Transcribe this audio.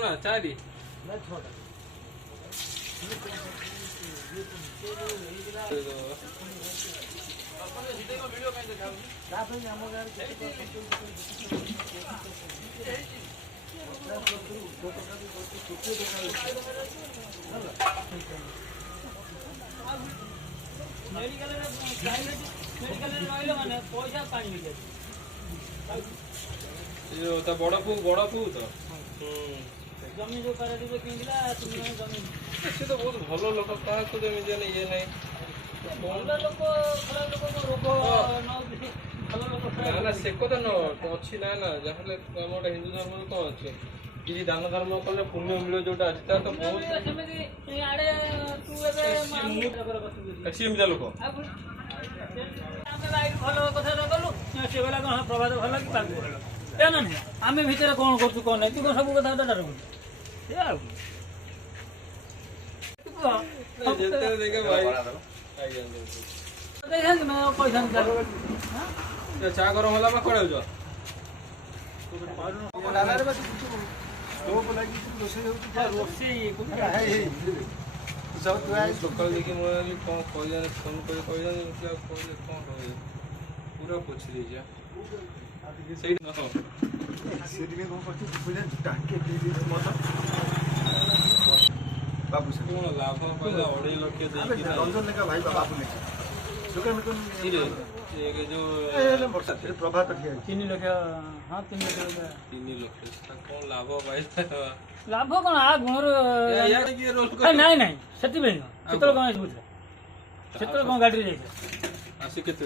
ना चारी बड़ पु तो जमी जो कर किला जमी से तो बहुत भल लोक क्या जमी ये नहीं ना से कथा न अच्छी ना ना जहाँ गोटे हिंदू धर्म कौन अच्छे किसी दान धर्म कले पुण्य मिल जोटा अच्छी तो बहुत सीमित लोक भल कथा कलु से गला कौन प्रभात भल कि पाग भल ना नहीं आम भितर कौन कर कौन नहीं तू सब कथा डर चा गरम होला कड़े सकाल देखिए मुझे कौन कह फोन कर पूरा पोछि दीजिए बाबू से कौन लाभ पहले 2.5 लाख रंजन लेखा भाई बाबू ने जो प्रभात 3 लाख हाँ 3 लाख 3 लाख कौन लाभ भाई लाभ कौन आ गुणर नहीं नहीं से कौन बुझ से कौन गाड़ी जाइए आसी केते